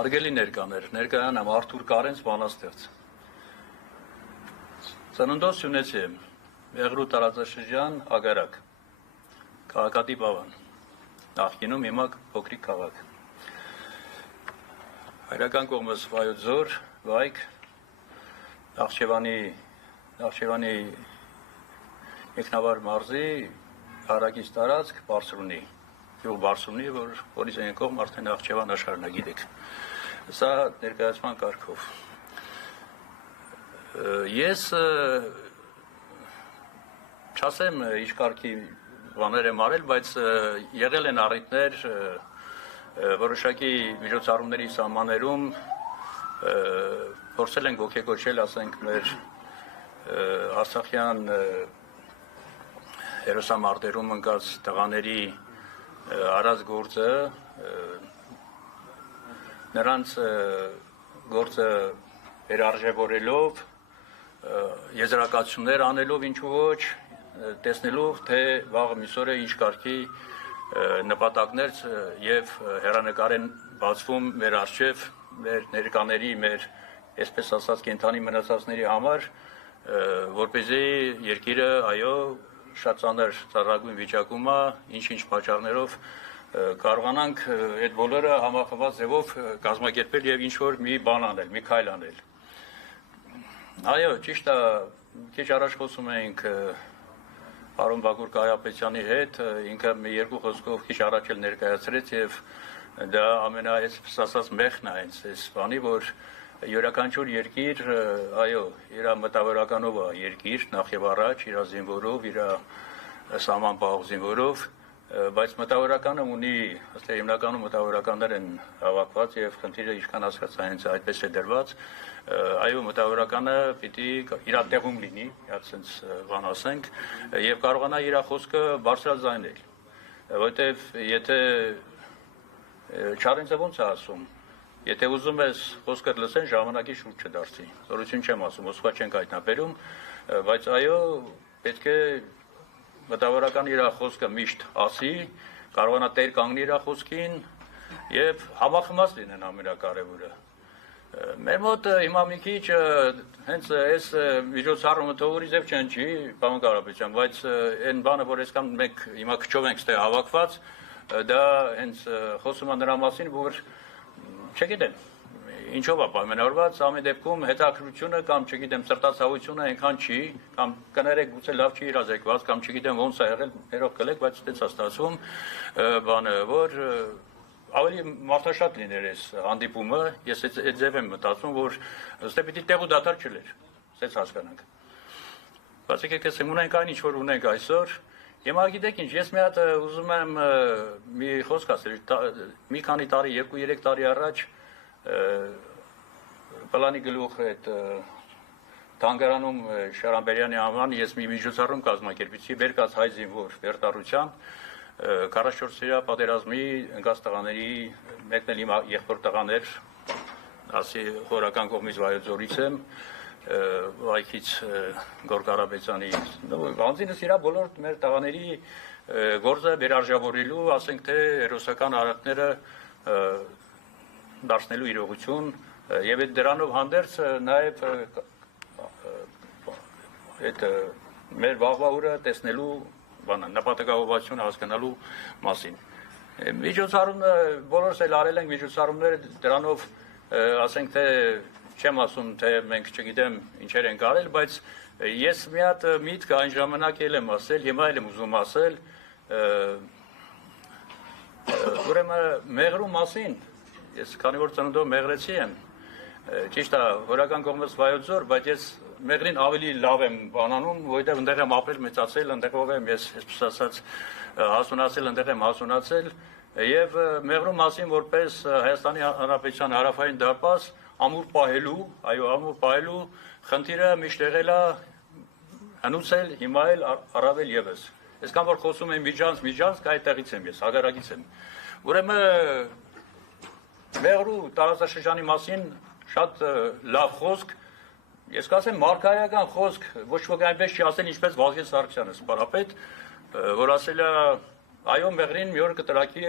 Հարգելի ներկաներ, ներկայան եմ Արթուր Կարենց բանաստեղծ։ Ծննդոց ունեցի եմ Մեղրու տարածաշրջան Ագարակ, քաղաքատիպ ավան, նախկինում հիմա փոքրիկ քաղաք։ Հայրական կողմս Վայոց Ձոր, Վայք, Նախճեվանի ինքնավար մարզի հարակից տարածք Բարսրունի, գյուղ Բարսրունի, որից այն կողմ արդեն Նախճեվան աշխարհն է, գիտեք։ Սա ներկայացման կարգով։ Ես չասեմ ինչ կարգի բաներ եմ արել, բայց եղել են առիթներ որոշակի միջոցառումների սահմաններում փորձել ենք ոգեկոչել, ասենք, մեր արցախյան հերոսամարտերում ընկած տղաների արած գործը, նրանց գործը վերարժևորելով, եզրակացություններ անելով ինչու ոչ, տեսնելով, թե վաղ միսօրը ինչ կարգի նպատակներ եւ հերանեկար են բացվում մեր առջեւ, մեր ներկաների, մեր այսպես ասած կենթանի մնացածների համար, որպեսզի երկիրը, այո, շատ ծանր ծառայագույն վիճակում է, ինչ-ինչ պատճառներով կարողանանք այդ բոլորը համախմբված ձևով կազմակերպել եւ ինչ-որ մի բան անել, մի քայլ անել։ Այո, ճիշտ է, քիչ առաջ խոսում էինք պարոն Բակուր Կարապետյանի հետ, ինքը մի երկու խոսքով քիչ առաջ էլ ներկայացրեց եւ դա ամենայից ասած մեղն է հենց այս բանի, որ յուրաքանչյուր երկիր, այո, իր մտավորականով է երկիր, նախ եւ առաջ իր զինվորով, իր սահմանապահող զինվորով, բայց մտավորականը ունի, ըստ հիմնականում մտավորականներ են հավաքված եւ խնդիրը ինչքան հասկացա հենց այդպես է դրված, այո, մտավորականը պիտի իր տեղում լինի, ասենց բան ասենք, եւ կարողանա իր խոսքը բարձրաձայնել, որովհետեւ եթե Չարենցը ոնց է ասում, եթե ուզում ես խոսքդ լսեն, ժամանակի շուրջ չդարձի, զորություն չեմ ասում, ոսկվա չենք հայտնաբերում, բայց այո, պետք է մտավորական իր խոսքը միշտ ասի, կարողանա տեր կանգնի իր խոսքին եւ համախմբած լինեն ամենակարևորը։ Մեր մոտ հիմա մի քիչ հենց այս միջոցառումը թողորի ձև չընչի, պարոն Կարապետյան, բայց այն բանը, որ այսքան մենք հիմա քչով ենք ստե հավաքված, դա հենց խոսում է նրա մասին, որ չգիտեմ, ինչով է պայմանավորված, ամեն դեպքում հետաքրքրությունը կամ չգիտեմ սրտացավությունը այնքան չի, կամ կներեք գուցե լավ չի իրազեկված, կամ չգիտեմ ոնց է եղել, ներող կլեք, բայց այդպես է ստացվում, բանը, որ ավելի մարդաշատ լիներ այս հանդիպումը, ես այդ ձև եմ մտածում, որ ըստ պիտի տեղ ու դադար չլեր, ասես հասկանանք։ Բայց եկեք ասեմ, ունենք այն ինչ որ ունենք այսօր, հիմա գիտեք ինչ, ես մի հատ ուզում եմ մի խոսք ասել, մի քանի տարի, 2-3 տարի առաջ Պլանի գլուխ այդ Թանգարանում Շարամբերյանի անվան ես մի միջոցառում կազմակերպեցի վերկաց հայ զինվոր վերտառության 44-րդ պատերազմի ընկած տղաների մեկն էլ իմ եղբոր տղան էր, ասի խորական կողմից Վայոց Ձորից եմ, Վայքից Գոր Կարապետյանի, բանձինս իրա բոլոր մեր տղաների գործը վերարժևորելու, ասենք թե հերոսական արակները դարձնելու իրողություն եւ այդ դրանով հանդերձ նաեւ այդ մեր վաղվա օրը տեսնելու բանը նպատակաուղղությունը հասկանալու մասին։ Միջոցառումը բոլորս էլ արել ենք միջոցառումներ դրանով ասենք թե չեմ ասում թե մենք չգիտեմ ինչեր ենք արել, բայց ես մի հատ միտք այն ժամանակ էլ եմ ասել, հիմա էլ եմ ուզում ասել, ուրեմն Մեղրու մասին ես քանի որ ծննդով մեղրեցի եմ, ճիշտ է, հորական կողմից Վայոց Ձոր, բայց ես Մեղրին ավելի լավ եմ բանանում, որովհետև ընդեղ եմ ապրել, մեծացել, ընդեղով եմ ես այսպես ասած հասունացել, ընդեղ եմ հասունացել եւ Մեղրու մասին որպես Հայաստանի Հանրապետության հարավային դարպաս ամուր պահելու, այո, ամուր պահելու խնդիրը միշտ եղել է հնուցել, հիմա էլ առավել եւս։ Այսքան որ խոսում եմ միջանց, այդտեղից եմ ես, հագարակից եմ։ Ուրեմն Մեղրու տարածաշրջանի մասին շատ լավ խոսք, ես կասեմ մարգարեական խոսք, ոչ ոք այնպես չի ասել ինչպես Վազգեն Սարգսյանը, սպարապետ, որ ասել է այո Մեղրին մի օր կտրակի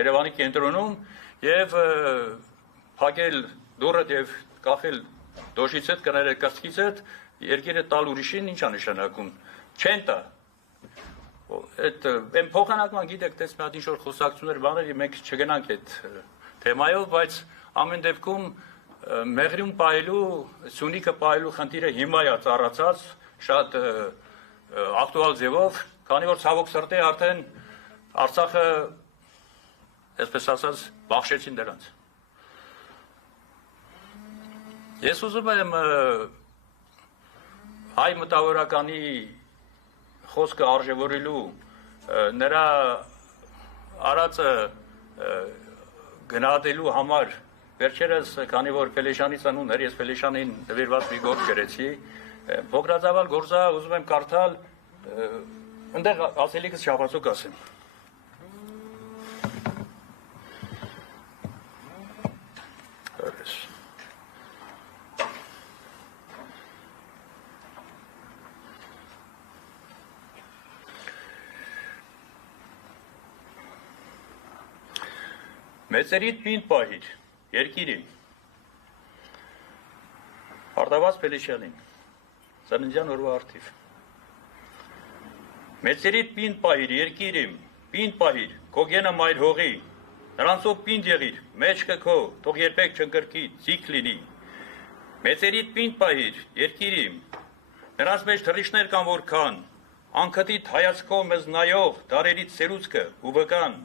Երևանի կենտրոնում եւ փակել դուռը եւ կախել դոշից հետ կներել կրծքից հետ երկիրը տալ ուրիշին ինչա նշանակում չեն տա այդ այն փոխանակման գիտեք դες մի հատ ինչ որ խոսակցություններ բաներ մենք չգնանք այդ թեմայով բայց ամեն դեպքում մեղրում պայելու սունիկը պայելու խնդիրը հիմա է ծառացած շատ ակտուալ ձևով քանի որ ցավոք սրտի արդեն Արցախը այսպես ասած բախշեցին դրանց Ես ուզում եմ հայ մտավորականի խոսքը արժևորելու նրա արածը գնահատելու համար վերջերս քանի որ Փելեշյանի ծնունդն էր ես Փելեշյանին նվիրված մի գործ գրեցի փոքրաձավալ գործա ուզում եմ կարդալ այնտեղ ասելիքս շաբաթոք ասեմ Մեծերիդ պինդ պահիր, երկիրին, Արտավազ Փելեշյանին, ծննդյան օրվա արդիվ։ Մեծերիդ պինդ պահիր, երկիրին, պինդ պահիր, քո գենը մայր հողի, նրանցով պինդ եղիր, մեջքը քո, թող երբեք չընկրկի, ձիգ լինի։ Մեծերիդ պինդ պահիր, երկիրին, նրանց մեջ թռիչքներ կան որքան, անքտիտ հայացքով մեզ նայող դարերից սերուցքը ու վկան,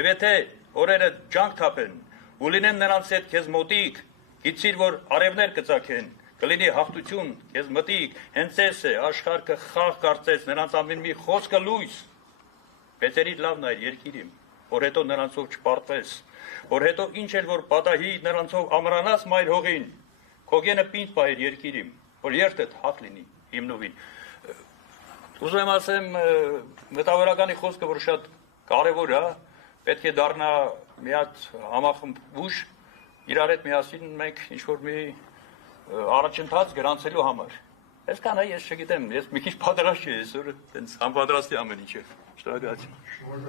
եւ եթե օրերը ջանք թափեն, ու լինեն նրանց հետ քեզ մոտիկ, գիտիր, որ արևներ կծակեն, կլինի հաղթություն, քեզ մտիկ, հենց էս է, աշխարհը խաղ կարծես, նրանց ամեն մի խոսքը լույս, Մեծերիդ լավն այր երկիրիմ, որ հետո նրանցով չպարտվես, որ հետո ինչ էլ որ պատահի նրանցով ամրանաս մայր հողին, քո գենը պինդ պահիր երկիրիմ, որ երթդ հատ լինի հիմնովին։ Ուզում եմ ասեմ, մտավորականի խոսքը, որ շատ կարևոր է, պետք է դառնա մի հատ համախմբ ուժ իրար հետ միասին մենք ինչ-որ մի առաջընթաց գրանցելու համար։ Այսքան է ես չգիտեմ, ես մի քիչ պատրաստ չի այսօր, տենց անպատրաստ է ամեն ինչը։ Շնորհակալություն։